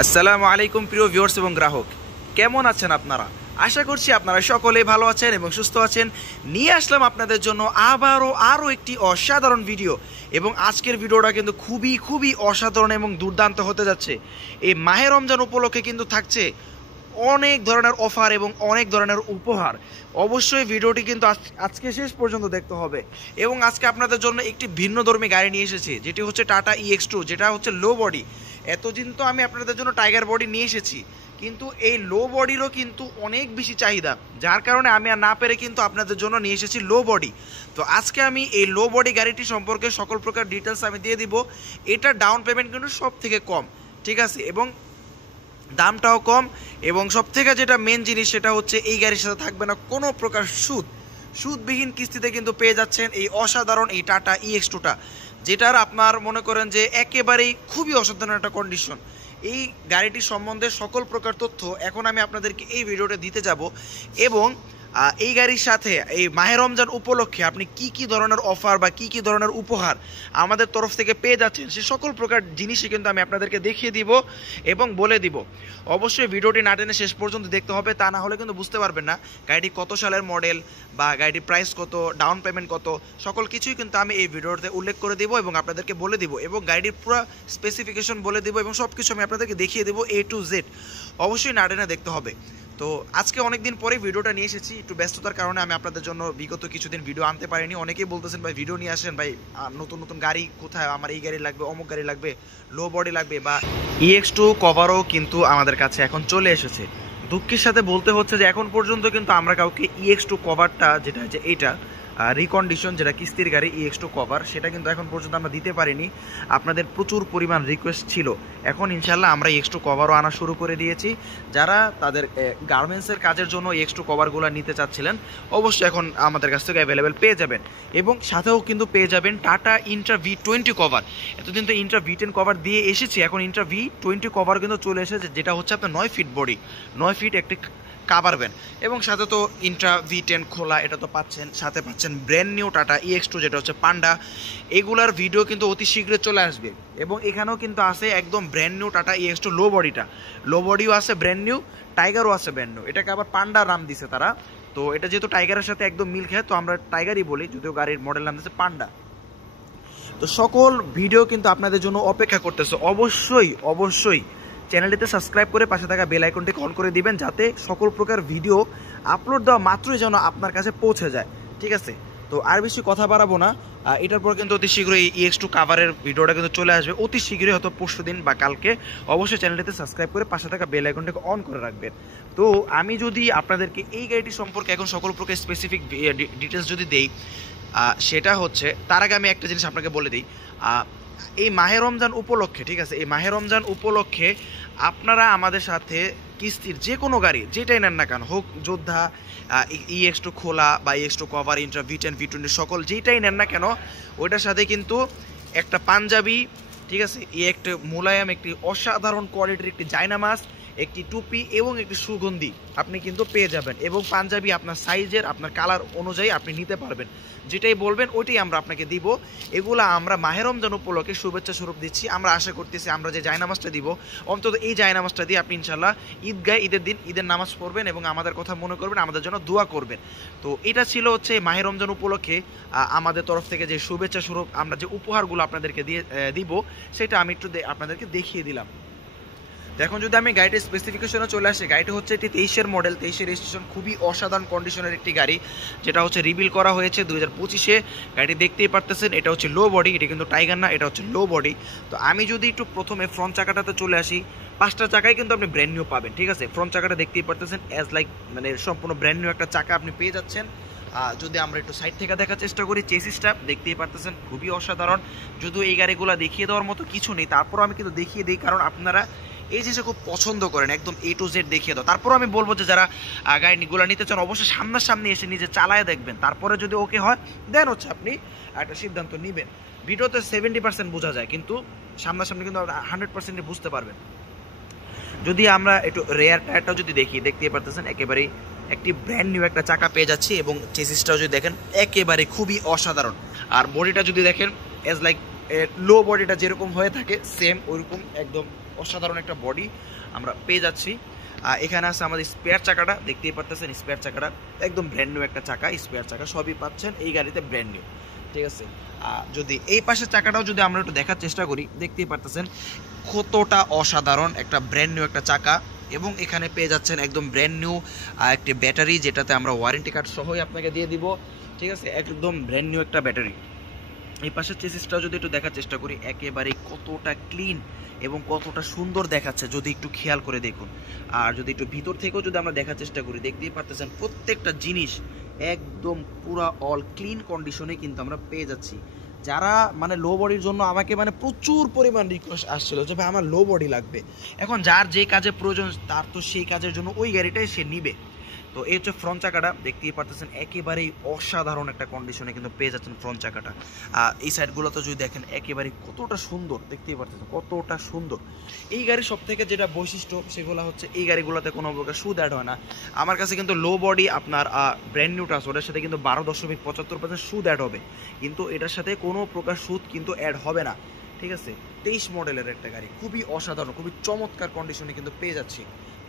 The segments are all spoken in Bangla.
আসসালামু আলাইকুম প্রিয় ভিউয়ার্স এবং গ্রাহক, কেমন আছেন আপনারা? আশা করছি আপনারা সকলেই ভালো আছেন এবং সুস্থ আছেন। নিয়ে আসলাম আপনাদের জন্য আরও একটি অসাধারণ ভিডিও, এবং আজকের ভিডিওটা কিন্তু খুবই অসাধারণ এবং দুর্দান্ত হতে যাচ্ছে। এই মাহে রমজান উপলক্ষে কিন্তু থাকছে অনেক ধরনের অফার এবং অনেক ধরনের উপহার। অবশ্যই ভিডিওটি কিন্তু আজকে শেষ পর্যন্ত দেখতে হবে। এবং আজকে আপনাদের জন্য একটি ভিন্নধর্মী গাড়ি নিয়ে এসেছি, যেটি হচ্ছে টাটা EX2, যেটা হচ্ছে লো বডি। এতদিন তো আমি আপনাদের জন্য টাইগার বডি নিয়ে এসেছি, কিন্তু এই লো বডিরও কিন্তু অনেক বেশি চাহিদা, যার কারণে আমি আর না পেরে কিন্তু আপনাদের জন্য নিয়ে এসেছি লো বডি। তো আজকে আমি এই লো বডি গাড়িটি সম্পর্কে সকল প্রকার ডিটেলস আমি দিয়ে দিব। এটা ডাউন পেমেন্ট কিন্তু সব থেকে কম, ঠিক আছে, এবং দামটাও কম। এবং সব থেকে যেটা মেন জিনিস, সেটা হচ্ছে এই গাড়ির সাথে থাকবে না কোনো প্রকার সুদবিহীন কিস্তিতে কিন্তু পেয়ে যাচ্ছেন এই অসাধারণ এই টাটা EX2টা, যেটার আপনার মনে করেন যে একেবারেই খুবই অসাধারণ একটা কন্ডিশন। এই গাড়িটির সম্বন্ধে সকল প্রকার তথ্য এখন আমি আপনাদেরকে এই ভিডিওতে দিতে যাব। এবং এই গাড়ির সাথে এই মাহে রমজান উপলক্ষে আপনি কি ধরনের অফার বা কি ধরনের উপহার আমাদের তরফ থেকে পেয়ে যাচ্ছেন, সে সকল প্রকার জিনিসই কিন্তু আমি আপনাদেরকে দেখিয়ে দিব এবং বলে দিব। অবশ্যই ভিডিওটি না টেনে শেষ পর্যন্ত দেখতে হবে, তা না হলে কিন্তু বুঝতে পারবেন না গাড়িটি কত সালের মডেল বা গাড়িটির প্রাইস কত, ডাউন পেমেন্ট কত, সকল কিছুই কিন্তু আমি এই ভিডিওতে উল্লেখ করে দিব এবং আপনাদেরকে বলে দিব, এবং গাড়ির পুরো স্পেসিফিকেশন বলে দিব এবং সব কিছু আমি আপনাদেরকে দেখিয়ে দেবো A to Z। অবশ্যই না টেনে দেখতে হবে। তো আজকে অনেকদিন পরে ভিডিওটা নিয়ে এসেছি, একটু ব্যস্ততার কারণে আমি আপনাদের জন্য বিগত কিছুদিন ভিডিও আনতে পারিনি। অনেকেই বলতেছেন ভাই ভিডিও নিয়ে আসেন, ভাই নতুন গাড়ি কোথায়, আমার এই গাড়ি লাগবে, অমুক গাড়ি লাগবে, লো বডি লাগবে, বা EX2 কভারও কিন্তু আমাদের কাছে এখন চলে এসেছে। দুঃখের সাথে বলতে হচ্ছে যে এখন পর্যন্ত কিন্তু আমরা কাউকে EX2 কভারটা, যেটা হচ্ছে এইটা রিকন্ডিশন, যেটা কিস্তির গাড়ি EX2 কভার, সেটা কিন্তু এখন পর্যন্ত আমরা দিতে পারিনি। আপনাদের প্রচুর পরিমাণ রিকোয়েস্ট ছিল। এখন ইনশাল্লাহ আমরা EX2 কভারও আনা শুরু করে দিয়েছি। যারা তাদের গার্মেন্টসের কাজের জন্য EX2 কভারগুলো নিতে চাচ্ছিলেন, অবশ্যই এখন আমাদের কাছ থেকে অ্যাভেলেবেল পেয়ে যাবেন। এবং সাথেও কিন্তু পেয়ে যাবেন টাটা ইন্ট্রা V20 কভার। এতদিন তো ইন্ট্রা V10 কভার দিয়ে এসেছি, এখন ইন্ট্রা V20 কভার কিন্তু চলে এসেছে, যেটা হচ্ছে আপনার 9 ফিট বডি, 9 ফিট একটি কাভার ভ্যান। এবং সাথে তো ইন্ট্রা V10 খোলা, এটা তো পাচ্ছেন। সাথে পাচ্ছেন ব্র্যান্ড নিউ টাটা EX2, যেটা হচ্ছে পান্ডা। এগুলার ভিডিও কিন্তু অতি শীঘ্রই চলে আসবে। এবং এখানেও কিন্তু আছে একদম ব্র্যান্ড নিউ টাটা EX2 লো বডিটা, লো বডিও আছে ব্র্যান্ড নিউ, টাইগারও আছে ব্র্যান্ড নিউ। এটাকে আবার পান্ডা নাম দিছে তারা। তো এটা যেহেতু টাইগারের সাথে একদম মিল খায়, তো আমরা টাইগারই বলি, যদিও গাড়ির মডেল নাম দিচ্ছে পান্ডা। তো সকল ভিডিও কিন্তু আপনাদের জন্য অপেক্ষা করতেছে। অবশ্যই চ্যানেলটিতে সাবস্ক্রাইব করে পাশে থাকা বেল আইকনটিকে অন করে দিবেন, যাতে সকল প্রকার ভিডিও আপলোড দেওয়া মাত্রই যেন আপনার কাছে পৌঁছে যায়, ঠিক আছে। তো আর বেশি কথা বাড়াবো না, এটার পর কিন্তু অতি শীঘ্রই EX2 কাভারের ভিডিওটা কিন্তু চলে আসবে, অতি শীঘ্রই, হয়তো পরশুদিন বা কালকে। অবশ্যই চ্যানেলটিতে সাবস্ক্রাইব করে পাশে থাকা বেল আইকনটিকে অন করে রাখবেন। তো আমি যদি আপনাদেরকে এই গাড়িটি সম্পর্কে এখন সকল প্রকার স্পেসিফিক ডিটেলস যদি দেই, সেটা হচ্ছে, তার আগে আমি একটা জিনিস আপনাকে বলে দিই। এই মাহে রমজান উপলক্ষে, ঠিক আছে, এই মাহে রমজান উপলক্ষে আপনারা আমাদের সাথে কিস্তির যে কোনো গাড়ি যেটাই নেন না কেন, হোক যোদ্ধা, EX2 খোলা বা EX2 cover, Intra V10 V20 সকল যেটাই নেন না কেন, ওইটার সাথে কিন্তু একটা পাঞ্জাবি, ঠিক আছে, একটা মোলায়েম, একটি অসাধারণ কোয়ালিটির একটি জায়নামাজ, একটি টুপি এবং একটি সুগন্ধি আপনি কিন্তু পেয়ে যাবেন। এবং পাঞ্জাবি আপনার সাইজের, আপনার কালার অনুযায়ী আপনি নিতে পারবেন, যেটাই বলবেন ওইটাই আমরা আপনাকে দিব। এগুলা আমরা মাহে রমজান উপলক্ষে শুভেচ্ছা স্বরূপ দিচ্ছি। আমরা আশা করতেছি আমরা যে জায়নামাজটা দিব, অন্তত এই জায়নামাজটা দিয়ে আপনি ইনশাল্লাহ ঈদের দিন ঈদের নামাজ পড়বেন এবং আমাদের কথা মনে করবেন, আমাদের জন্য দোয়া করবেন। তো এটা ছিল হচ্ছে মাহে রমজান উপলক্ষে আমাদের তরফ থেকে যে শুভেচ্ছা স্বরূপ আমরা যে উপহারগুলো আপনাদেরকে দিব, সেটা আমি একটু আপনাদেরকে দেখিয়ে দিলাম। এখন যদি আমি গাড়িটির স্পেসিফিকেশনে চলে আসি, গাড়িটি হচ্ছে এটি 23-এর মডেল, 23-এর রেজিস্ট্রেশন, খুবই অসাধারণ কন্ডিশনের একটি গাড়ি, যেটা হচ্ছে রিবিল করা হয়েছে 2025-এ। গাড়িটি দেখতেই পারতেছেন, এটা হচ্ছে লো বডি, এটা কিন্তু টাইগার না, এটা হচ্ছে লো বডি। তো আমি যদি একটু প্রথমে ফ্রন্ট চাকাটাতে চলে আসি, 5টা চাকায় কিন্তু আপনি ব্র্যান্ড নিউ পাবেন, ঠিক আছে। ফ্রন্ট চাকাটা দেখতেই পারতেছেন, মানে সম্পূর্ণ ব্র্যান্ড নিউ একটা চাকা আপনি পেয়ে যাচ্ছেন। যদি আমরা একটু সাইড থেকে দেখার চেষ্টা করি, চেসিসটা দেখতেই পারতেছেন খুবই অসাধারণ। যদিও এই গাড়িগুলো দেখিয়ে দেওয়ার মতো কিছু নেই, তারপরও আমি কিন্তু দেখিয়ে দিই, কারণ আপনারা এই জিনিসটা খুব পছন্দ করেন, একদম A to Z দেখিয়ে দাও। তারপর আমি বলবো যে যারা গাড়িগুলো নিতে চান, অবশ্যই সামনাসামনি এসে নিজে চালায় দেখবেন, তারপরে যদি ওকে হয় দেন হচ্ছে আপনি একটা সিদ্ধান্ত নেবেন। ভিডিওতে 70% বোঝা যায়, কিন্তু সামনাসামনি কিন্তু 100% বুঝতে পারবেন। যদি আমরা একটু রেয়ার টায়ারটাও যদি দেখি, দেখতেই পারতেছেন একেবারেই একটি ব্র্যান্ড নিউ একটা চাকা পেয়ে যাচ্ছি। এবং চেসিসটাও যদি দেখেন একেবারে খুবই অসাধারণ। আর বডিটা যদি দেখেন, এজ লাইক লো বডিটা যেরকম হয়ে থাকে সেম ওইরকম একদম অসাধারণ একটা বডি আমরা পেয়ে যাচ্ছি। এখানে আছে আমাদের স্পেয়ার চাকাটা, দেখতেই পাচ্ছেন স্পেয়ার চাকাটা একদম ব্র্যান্ড নিউ একটা চাকা, স্পেয়ার চাকা সবই পাচ্ছেন এই গাড়িতে ব্র্যান্ড নিউ, ঠিক আছে। যদি এই পাশের চাকাটাও যদি আমরা একটু দেখার চেষ্টা করি, দেখতেই পাচ্ছেন কতটা অসাধারণ একটা ব্র্যান্ড নিউ একটা চাকা, এবং এখানে পেয়ে যাচ্ছেন একদম ব্র্যান্ড নিউ একটি ব্যাটারি, যেটাতে আমরা ওয়ারেন্টি কার্ড সহই আপনাকে দিয়ে দিব, ঠিক আছে, একদম ব্র্যান্ড নিউ একটা ব্যাটারি। এই পাশের চেসিসটাও যদি একটু দেখার চেষ্টা করি, একেবারে কতটা ক্লিন এবং কতটা সুন্দর দেখাচ্ছে যদি একটু খেয়াল করে দেখুন। আর যদি একটু ভিতর থেকেও যদি আমরা দেখার চেষ্টা করি, দেখতেই পারতেছেন প্রত্যেকটা জিনিস একদম পুরা অল ক্লিন কন্ডিশনে কিন্তু আমরা পেয়ে যাচ্ছি। যারা মানে লো বডির জন্য আমাকে মানে প্রচুর পরিমাণ রিকোয়েস্ট আসছিল যে ভাই আমার লো বডি লাগবে, এখন যার যে কাজে প্রয়োজন তার তো সেই কাজের জন্য ওই গাড়িটাই সে নিবে। তো এই হচ্ছে ফ্রন্ট চাকাটা, দেখতেই পারতেছেন একেবারেই অসাধারণ একটা কন্ডিশনে কিন্তু পেয়ে যাচ্ছেন ফ্রন্ট চাকাটা। এই সাইডগুলোতে যদি দেখেন একেবারে কতটা সুন্দর, দেখতেই পারতেছেন কতটা সুন্দর। এই গাড়ির সব থেকে যেটা বৈশিষ্ট্য সেগুলো হচ্ছে এই গাড়িগুলোতে কোনো প্রকার সুদ অ্যাড হয় না। আমার কাছে কিন্তু লো বডি আপনার ব্র্যান্ড নিউ টাস, ওটার সাথে কিন্তু 12.75% সুদ অ্যাড হবে, কিন্তু এটার সাথে কোনো প্রকার সুদ কিন্তু অ্যাড হবে না, ঠিক আছে। 23 মডেলের একটা গাড়ি, খুবই অসাধারণ, খুবই চমৎকার কন্ডিশনে কিন্তু পেয়ে যাচ্ছি।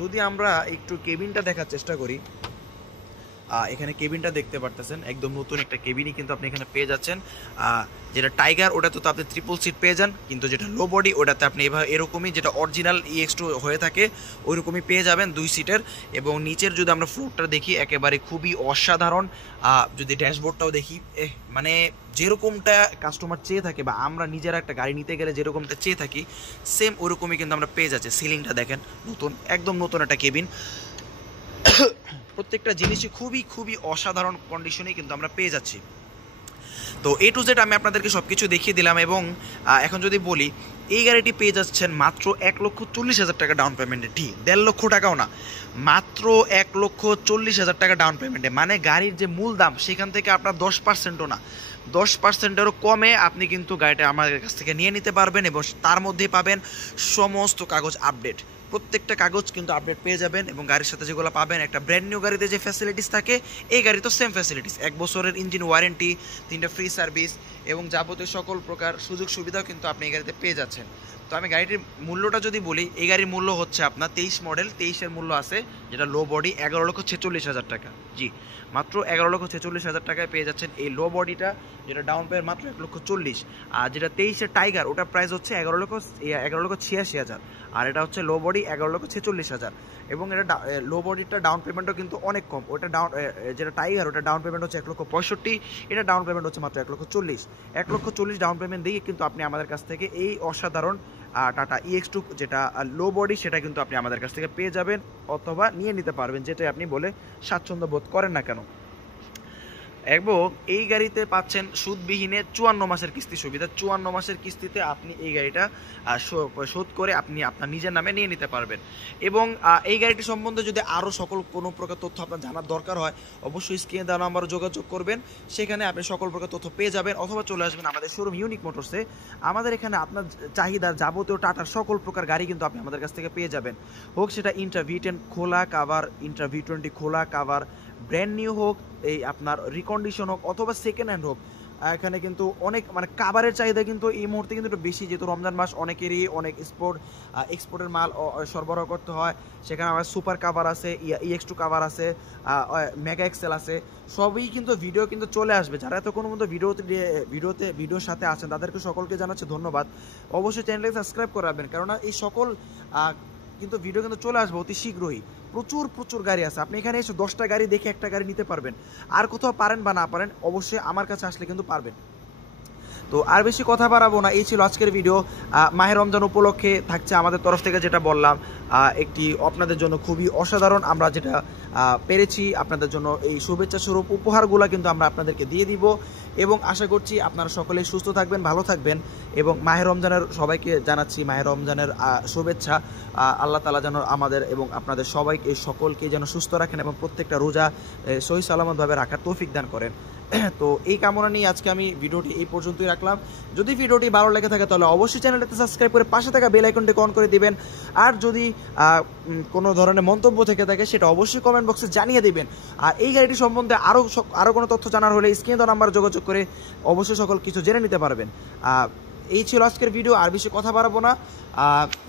যদি আমরা একটু কেবিনটা দেখার চেষ্টা করি, এখানে কেবিনটা দেখতে পারতেছেন একদম নতুন একটা কেবিনই কিন্তু আপনি এখানে পেয়ে যাচ্ছেন। যেটা টাইগার ওটাতে তো আপনি ট্রিপল সিট পেয়ে যান, কিন্তু যেটা লো বডি ওটাতে আপনি এভাবে এরকমই যেটা অরিজিনাল EX2 হয়ে থাকে ওইরকমই পেয়ে যাবেন 2 সিটের। এবং নিচের যদি আমরা ফ্লোরটা দেখি একেবারে খুবই অসাধারণ। যদি ড্যাশবোর্ডটাও দেখি মানে যেরকমটা কাস্টমার চেয়ে থাকে বা আমরা নিজেরা একটা গাড়ি নিতে গেলে যেরকমটা চেয়ে থাকি সেম ওরকমই কিন্তু আমরা পেয়ে যাচ্ছি। সিলিংটা দেখেন নতুন, একদম নতুন একটা কেবিন, প্রত্যেকটা জিনিসই খুবই খুবই অসাধারণ কন্ডিশনে কিন্তু আমরা পেয়ে যাচ্ছি। তো A to Z আমি আপনাদেরকে সব কিছু দেখিয়ে দিলাম। এবং এখন যদি বলি এই গাড়িটি পেয়ে যাচ্ছেন মাত্র 1,40,000 টাকা ডাউন পেমেন্টে, ঠিক 1.5 লক্ষ টাকাও না, মাত্র 1,40,000 টাকা ডাউন পেমেন্টে। মানে গাড়ির যে মূল দাম সেখান থেকে আপনার 10%ও না, 10%এরও কমে আপনি কিন্তু গাড়িটা আমাদের কাছ থেকে নিয়ে নিতে পারবেন। এবং তার মধ্যে পাবেন সমস্ত কাগজ আপডেট, প্রত্যেকটা কাগজ কিন্তু আপডেট পেয়ে যাবেন। এবং গাড়ির সাথে যেগুলো পাবেন একটা ব্র্যান্ড নিউ গাড়িতে যে ফ্যাসিলিটিস থাকে এই গাড়ি তো সেম ফ্যাসিলিটিস, 1 বছরের ইঞ্জিন ওয়ারেন্টি, 3টা ফ্রি সার্ভিস এবং যাবতীয় সকল প্রকার সুযোগ সুবিধাও কিন্তু আপনি এই গাড়িতে পেয়ে যাচ্ছেন। তো আমি গাড়িটির মূল্যটা যদি বলি, এই গাড়ির মূল্য হচ্ছে আপনার 23 মডেল, 23-এর মূল্য আছে যেটা লো বডি 11,46,000 টাকা। জি, মাত্র 11,46,000 টাকায় পেয়ে যাচ্ছেন এই লো বডিটা, যেটা ডাউন পেমেন্ট মাত্র 1,40,000। আর যেটা 23-এর টাইগার ওটার প্রাইস হচ্ছে 11,86,000। আর এটা হচ্ছে লো বডি 11,46,000। এবং এটা লো বডিটা ডাউন পেমেন্টও কিন্তু অনেক কম, ওটা ডাউন যেটা টাইগার ওটা ডাউন পেমেন্ট হচ্ছে 1,65,000, এটা ডাউন পেমেন্ট হচ্ছে মাত্র 1,40,000। 1,40,000 ডাউন পেমেন্ট দিয়ে কিন্তু আপনি আমাদের কাছ থেকে এই অসাধারণ টাটা EX2 যেটা লো বডি সেটা কিন্তু আপনি আমাদের কাছ থেকে পেয়ে যাবেন, অথবা নিয়ে নিতে পারবেন, যেটাই আপনি বলে স্বাচ্ছন্দ্য বোধ করেন না কেন। এবং এই গাড়িতে পাচ্ছেন সুদবিহীনে 54 মাসের কিস্তি সুবিধা। 54 মাসের কিস্তিতে আপনি এই গাড়িটা শোধ করে আপনি আপনার নিজের নামে নিয়ে নিতে পারবেন। এবং এই গাড়িটি সম্বন্ধে যদি আরও সকল কোনো প্রকার তথ্য আপনার জানার দরকার হয় অবশ্যই স্ক্রিনে দেওয়া নাম্বারে যোগাযোগ করবেন, সেখানে আপনি সকল প্রকার তথ্য পেয়ে যাবেন। অথবা চলে আসবেন আমাদের শোরুম ইউনিক মোটরসে। আমাদের এখানে আপনার চাহিদার যাবতীয় টাটার সকল প্রকার গাড়ি কিন্তু আপনি আমাদের কাছ থেকে পেয়ে যাবেন, হোক সেটা ইন্ট্রা V10 খোলা কাভার, ইন্ট্রা V20 খোলা কাভার, ব্র্যান্ড নিউ হোক, এই আপনার রিকন্ডিশন হোক, অথবা সেকেন্ড হ্যান্ড হোক। এখানে কিন্তু অনেক মানে কাভারের চাহিদা কিন্তু এই মুহূর্তে কিন্তু একটু বেশি, যেহেতু রমজান মাস অনেকেরই অনেক এক্সপোর্টের মাল সরবরাহ করতে হয়। সেখানে আমার সুপার কাভার আছে, EX2 কাভার আছে, মেগা এক্সেল আছে, সবই কিন্তু ভিডিও কিন্তু চলে আসবে। যারা এত কোনো মতো ভিডিওর সাথে আছেন তাদেরকে সকলকে জানাচ্ছি ধন্যবাদ। অবশ্যই চ্যানেলটাকে সাবস্ক্রাইব করে রাখবেন, কেননা এই সকল কিন্তু ভিডিও কিন্তু চলে আসবে অতি শীঘ্রই। প্রচুর গাড়ি আছে, আপনি এখানে এসে 10টা গাড়ি দেখে একটা গাড়ি নিতে পারবেন। আর কোথাও পারেন বা না পারেন অবশ্যই আমার কাছে আসলে কিন্তু পারবেন। তো আর বেশি কথা বাড়াবো না, এই ছিল আজকের ভিডিও। মাহে রমজান উপলক্ষে থাকছে আমাদের তরফ থেকে যেটা বললাম, একটি আপনাদের জন্য খুবই অসাধারণ আমরা যেটা পেরেছি আপনাদের জন্য এই শুভেচ্ছা স্বরূপ উপহারগুলো কিন্তু আমরা আপনাদেরকে দিয়ে দিব। এবং আশা করছি আপনারা সকলেই সুস্থ থাকবেন, ভালো থাকবেন। এবং মাহে রমজানের সবাইকে জানাচ্ছি মাহে রমজানের শুভেচ্ছা। আল্লাহ তাআলা যেন আমাদের এবং আপনাদের সবাইকে সকলকে যেন সুস্থ রাখেন এবং প্রত্যেকটা রোজা সহি সালামতভাবে রাখার তৌফিক দান করেন। তো এই কামনা নিয়ে আজকে আমি ভিডিওটি এই পর্যন্তই রাখলাম। যদি ভিডিওটি ভালো লেগে থাকে তাহলে অবশ্যই চ্যানেলটাতে সাবস্ক্রাইব করে পাশে থাকা বেল আইকনটি অন করে দিবেন। আর যদি কোনো ধরনের মন্তব্য থেকে থাকে সেটা অবশ্যই কমেন্ট বক্সে জানিয়ে দিবেন। আর এই গাড়িটি সম্বন্ধে আরও কোনো তথ্য জানার হলে স্ক্রিনে দেওয়া নাম্বারে যোগাযোগ করে অবশ্যই সকল কিছু জেনে নিতে পারবেন। এই ছিল আজকের ভিডিও, আর বেশি কথা বাড়াবো না।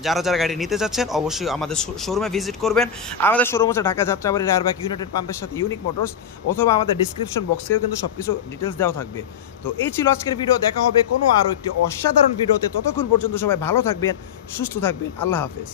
যারা যারা গাড়ি নিতে যাচ্ছেন অবশ্যই আমাদের শোরুমে ভিজিট করবেন। আমাদের শোরুম হচ্ছে ঢাকা যাত্রাবাড়ি রায়ারবাগ ইউনাইটেড পাম্পের সাথে ইউনিক মোটরস, অথবা আমাদের ডিসক্রিপশন বক্সেও কিন্তু সব কিছু ডিটেলস দেওয়া থাকবে। তো এই ছিল আজকের ভিডিও, দেখা হবে কোনো আরও একটি অসাধারণ ভিডিওতে। ততক্ষণ পর্যন্ত সবাই ভালো থাকবেন, সুস্থ থাকবেন, আল্লাহ হাফেজ।